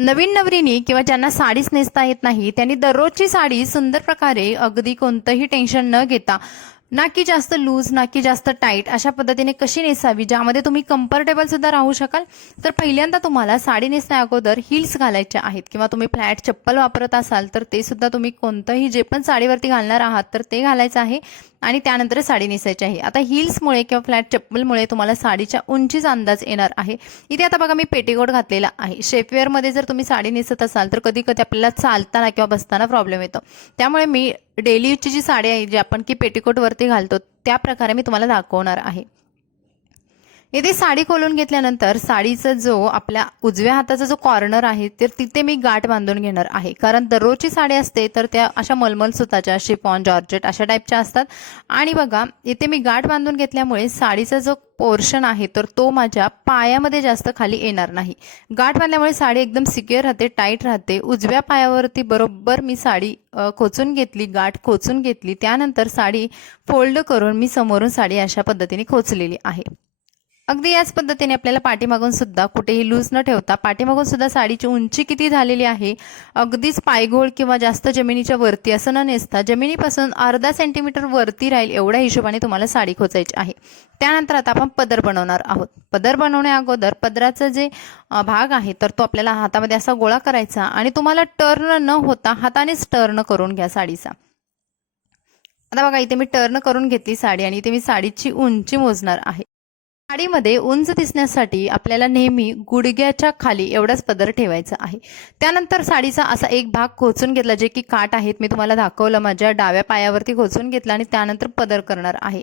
नवीन नवरीनी किंवा ज्यांना साडीच नेसता येत नाही त्यांनी दररोजची साडी सुंदर प्रकारे अगदी कोणतंही टेन्शन न घेता ना की जास्त लूज ना की जास्त टाईट अशा पद्धतीने कशी नेसावी ज्यामध्ये तुम्ही कम्फर्टेबल सुद्धा राहू शकाल. तर पहिल्यांदा तुम्हाला साडी नेसण्या अगोदर हिल्स घालायच्या आहेत किंवा तुम्ही फ्लॅट चप्पल वापरत असाल तर ते सुद्धा तुम्ही कोणतंही जे पण साडीवरती घालणार आहात तर ते घालायचं आहे आणि त्यानंतर साडी नेसायची आहे. आता हिल्समुळे किंवा फ्लॅट चप्पलमुळे तुम्हाला साडीच्या उंचीचा अंदाज येणार आहे. इथे आता बघा मी पेटीकोट घातलेला आहे. शेपवेअरमध्ये जर तुम्ही साडी नेसत असाल तर कधी कधी आपल्याला चालताना किंवा बसताना प्रॉब्लेम येतो. त्यामुळे मी डेली यूजची जी साडी आहे जी आपण की पेटीकोटवरती घालतो त्या प्रकारे मी तुम्हाला दाखवणार आहे. इथे साडी खोलून घेतल्यानंतर साडीचा जो आपल्या उजव्या हाताचा जो कॉर्नर आहे तर तिथे मी गाठ बांधून घेणार आहे. कारण दररोजची साडी असते तर त्या अशा मलमल सुताच्या शिफॉन जॉर्जेट अशा टाईपच्या असतात. आणि बघा इथे मी गाठ बांधून घेतल्यामुळे साडीचा जो पोर्शन आहे तर तो माझ्या पायामध्ये जास्त खाली येणार नाही. गाठ बांधल्यामुळे साडी एकदम सिक्युअर राहते टाईट राहते. उजव्या पायावरती बरोबर मी साडी खोचून घेतली गाठ खोचून घेतली. त्यानंतर साडी फोल्ड करून मी समोरून साडी अशा पद्धतीने खोचलेली आहे. अगदी याच पद्धतीने आपल्याला पाठीमागून सुद्धा कुठेही लूज न ठेवता पाठीमागून सुद्धा साडीची उंची किती झालेली आहे अगदीच पायघोळ किंवा जास्त जमिनीच्या वरती असं न नेसता जमिनीपासून अर्धा सेंटीमीटर वरती राहील एवढ्या हिशोबाने तुम्हाला साडी खोचायची आहे. त्यानंतर आता आपण पदर बनवणार आहोत. पदर बनवण्या अगोदर पदराचा जे भाग आहे तर तो आपल्याला हातामध्ये असा गोळा करायचा आणि तुम्हाला टर्न न होता हातानेच टर्न करून घ्या साडीचा. आता बघा इथे मी टर्न करून घेतली साडी आणि इथे मी साडीची उंची मोजणार आहे. साडीमध्ये उंच दिसण्यासाठी आपल्याला नेहमी गुडघ्याच्या खाली एवढाच पदर ठेवायचा आहे. त्यानंतर साडीचा असा एक भाग खोचून घेतला जे की काठ आहेत मी तुम्हाला दाखवलं माझ्या डाव्या पायावरती खोचून घेतला आणि त्यानंतर पदर करणार आहे.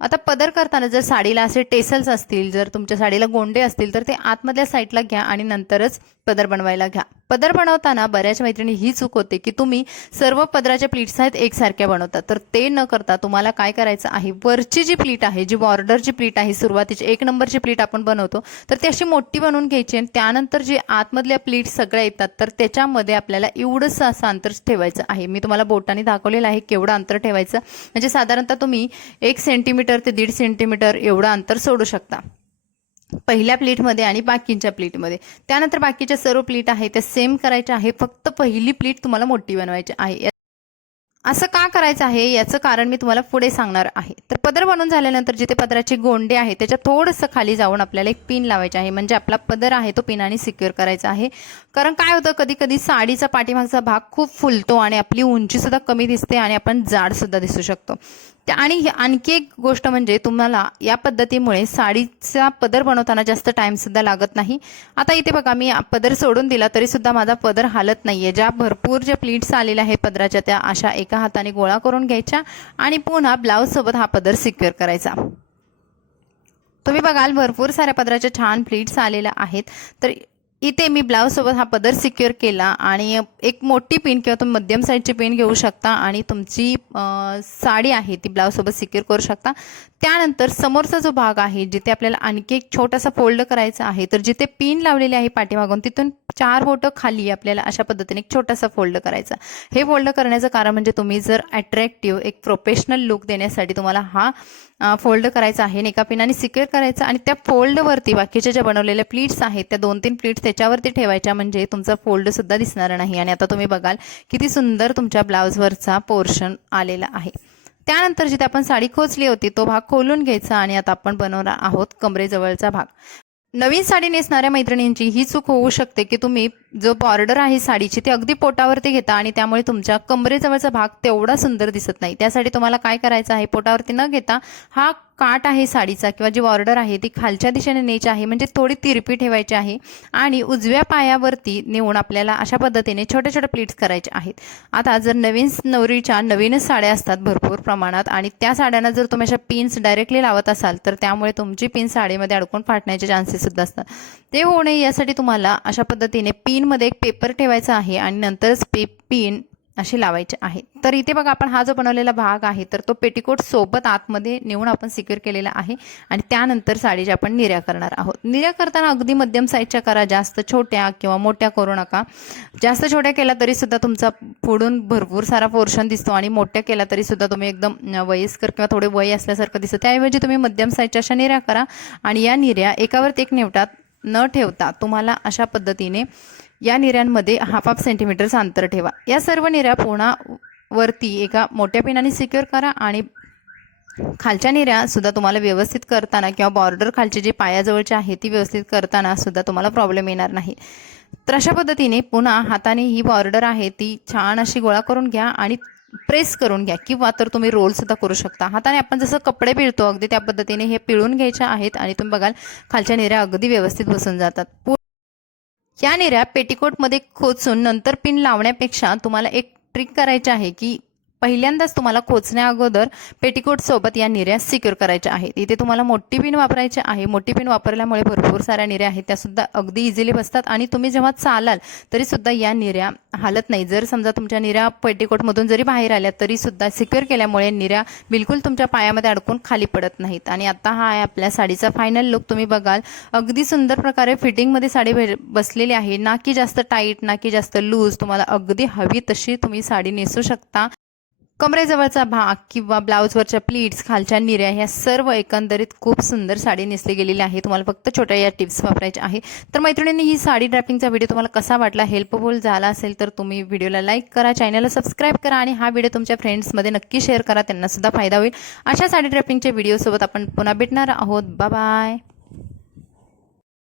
आता पदर करताना जर साडीला असे टेसल्स असतील जर तुमच्या साडीला गोंडे असतील तर ते आतमधल्या साईडला घ्या आणि नंतरच पदर बनवायला घ्या. पदर बनवताना बऱ्याच मैत्रिणी ही चूक होते की तुम्ही सर्व पदराच्या प्लीट्स आहेत एकसारख्या बनवतात तर ते न करता तुम्हाला काय करायचं आहे? वरची जी प्लीट आहे जी बॉर्डरची प्लीट आहे सुरुवातीची एक नंबरची प्लीट आपण बनवतो तर ती अशी मोठी बनवून घ्यायची आणि त्यानंतर जे आतमधल्या प्लीट सगळ्या येतात तर त्याच्यामध्ये आपल्याला एवढंसं असं अंतर ठेवायचं आहे. मी तुम्हाला बोटाने दाखवलेलं आहे केवढं अंतर ठेवायचं. म्हणजे साधारणतः तुम्ही एक सेंटीमीटर ते दीड सेंटीमीटर एवढं अंतर सोडू शकता. पहिल्या प्लेटमध्ये आणि बाकीच्या प्लेटमध्ये. त्यानंतर बाकीच्या सर्व प्लेट आहे त्या सेम करायच्या आहे फक्त पहिली प्लेट तुम्हाला मोठी बनवायची आहे. असं का करायचं आहे? याचं कारण मी तुम्हाला पुढे सांगणार आहे. तर पदर बनवून झाल्यानंतर जिथे पदराचे गोंडे आहे त्याच्या थोडंसं खाली जाऊन आपल्याला एक पिन लावायचे आहे. म्हणजे आपला पदर आहे तो पिनाने सिक्युअर करायचा आहे. कारण काय होतं कधी कधी साडीचा पाठीमागचा भाग खूप फुलतो आणि आपली उंची सुद्धा कमी दिसते आणि आपण जाड सुद्धा दिसू शकतो. आणि आणखी एक गोष्ट म्हणजे तुम्हाला या पद्धतीमुळे साडीचा पदर बनवताना जास्त टाइम सुद्धा लागत नाही. आता इथे बघा मी पदर सोडून दिला तरी सुद्धा माझा पदर हालत नाही आहे ज्या भरपूर ज्या प्लीट्स आलेल्या आहेत पदराच्या त्या अशा एका हाताने गोळा करून घ्यायच्या आणि पुन्हा ब्लाऊज सोबत हा पदर सिक्युअर करायचा. तुम्ही बघाल भरपूर साऱ्या पदराच्या छान प्लीट्स आलेल्या आहेत. तर इथे मी ब्लाऊजसोबत हा पदर सिक्युअर केला आणि एक मोठी पिन किंवा तुम्ही मध्यम साईजची पिन घेऊ शकता आणि तुमची साडी आहे ती ब्लाऊजसोबत सिक्युअर करू शकता. त्यानंतर समोरचा जो भाग आहे जिथे आपल्याला आणखी एक छोटासा फोल्ड करायचा आहे तर जिथे पिन लावलेली आहे पाठीमागून तिथून चार बोटं खाली आपल्याला अशा पद्धतीने एक छोटासा फोल्ड करायचा. हे फोल्ड करण्याचं कारण म्हणजे तुम्ही जर अट्रॅक्टिव्ह एक प्रोफेशनल लुक देण्यासाठी तुम्हाला हा फोल्ड करायचा आहे एका पिनाने सिक्युअर करायचा आणि त्या फोल्डवरती बाकीच्या ज्या बनवलेल्या प्लीट्स आहेत त्या दोन तीन प्लीट्स त्याच्यावरती ठेवायच्या म्हणजे तुमचा फोल्ड सुद्धा दिसणार नाही. आणि आता तुम्ही बघाल किती सुंदर तुमच्या ब्लाऊजवरचा पोर्शन आलेला आहे. त्यानंतर जिथे आपण साडी खोचली होती तो भाग खोलून घ्यायचा आणि आता आपण बनवणार आहोत कमरेजवळचा भाग. नवीन साडी नेसणाऱ्या मैत्रिणींची ही चूक होऊ शकते की तुम्ही जो बॉर्डर आहे साडीची ती अगदी पोटावरती घेता आणि त्यामुळे तुमच्या कमरेजवळचा भाग तेवढा सुंदर दिसत नाही. त्यासाठी तुम्हाला काय करायचं आहे? पोटावरती न घेता हा काट आहे साडीचा किंवा जी बॉर्डर आहे ती खालच्या दिशेने न्यायची आहे म्हणजे थोडी तिरपी ठेवायची आहे आणि उजव्या पायावरती नेऊन आपल्याला अशा पद्धतीने छोट्या छोट्या प्लीट्स करायचे आहेत. आता जर नवीन नवरीच्या नवीनच साड्या असतात भरपूर प्रमाणात आणि त्या साड्यांना जर तुम्ही अशा पिन्स डायरेक्टली लावत असाल तर त्यामुळे तुमची पिन साडीमध्ये अडकून फाटण्याचे चान्सेस सुद्धा असतात. ते होऊ नये यासाठी तुम्हाला अशा पद्धतीने पिन पिनमध्ये एक पेपर ठेवायचा आहे आणि नंतरच पे पिन असे लावायचे आहे तर इथे बघा आपण हा जो बनवलेला भाग आहे तर तो पेटिकोट सोबत आतमध्ये नेऊन आपण सिक्युअर केलेला आहे आणि त्यानंतर साडीच्या आपण निर्या करणार आहोत. निर्या करताना अगदी मध्यम साईजच्या करा जास्त छोट्या किंवा मोठ्या करू नका. जास्त छोट्या केल्या तरी सुद्धा तुमचा पुढून भरपूर सारा पोर्शन दिसतो आणि मोठ्या केल्या तरी सुद्धा तुम्ही एकदम वयस्कर किंवा थोडे वय असल्यासारखं दिसतं. त्याऐवजी तुम्ही मध्यम साईजच्या अशा निर्या करा आणि या निर्या एकावर एक निवटात न ठेवता तुम्हाला अशा पद्धतीने या निऱ्यांमध्ये हाफ हाफ सेंटीमीटरचं अंतर ठेवा. या सर्व निऱ्या पुन्हा वरती एका मोठ्या पिनाने सिक्युअर करा आणि खालच्या निऱ्या सुद्धा तुम्हाला व्यवस्थित करताना किंवा बॉर्डर खालची जी पायाजवळची आहे ती व्यवस्थित करताना सुद्धा तुम्हाला प्रॉब्लेम येणार नाही. तर अशा पद्धतीने पुन्हा हाताने ही बॉर्डर आहे ती छान अशी गोळा करून घ्या आणि प्रेस करून घ्या किंवा तर तुम्ही रोल सुद्धा करू शकता. हाताने आपण जसं कपडे पिळतो अगदी त्या पद्धतीने हे पिळून घ्यायचे आहेत आणि तुम्ही बघाल खालच्या निऱ्या अगदी व्यवस्थित बसून जातात. पु- या निऱ्या पेटीकोटमध्ये खोचून नंतर पिन लावण्यापेक्षा तुम्हाला एक ट्रिक करायची आहे की पहिल्यांदाच तुम्हाला खोचण्या अगोदर पेटीकोट सोबत या निऱ्या सिक्युअर करायच्या आहेत. इथे तुम्हाला मोठी पिन वापरायची आहे. मोठी पिन वापरल्यामुळे भरपूर साऱ्या निऱ्या आहेत. त्या सुद्धा अगदी इझिली बसतात आणि तुम्ही जेव्हा चालाल तरी सुद्धा या निऱ्या हालत नाही. जर समजा तुमच्या निऱ्या पेटीकोटमधून जरी बाहेर आल्या तरी सुद्धा सिक्युअर केल्यामुळे निऱ्या बिलकुल तुमच्या पायामध्ये अडकून खाली पडत नाहीत. आणि आता हा आहे आपल्या साडीचा फायनल लुक तुम्ही बघाल अगदी सुंदर प्रकारे फिटिंगमध्ये साडी भे- बसलेली आहे. ना की जास्त टाईट ना की जास्त लूज तुम्हाला अगदी हवी तशी तुम्ही साडी नेसू शकता. कमरेजवळचा भाग किंवा ब्लाऊजवरच्या प्लीट्स खालच्या निऱ्या ह्या सर्व एकंदरीत खूप सुंदर साडी नेसली गेलेली आहे. तुम्हाला फक्त छोट्या या टिप्स वापरायच्या आहे. तर मैत्रिणींनी ही साडी ड्रॅपिंगचा व्हिडिओ तुम्हाला कसा वाटला हेल्पफुल झाला असेल तर तुम्ही व्हिडिओला लाईक करा चॅनलला सबस्क्राईब करा आणि हा व्हिडिओ तुमच्या फ्रेंड्समध्ये नक्की शेअर करा त्यांना सुद्धा फायदा होईल. अशा साडी ड्रॅपिंगच्या व्हिडिओसोबत आपण पुन्हा भेटणार आहोत. बाय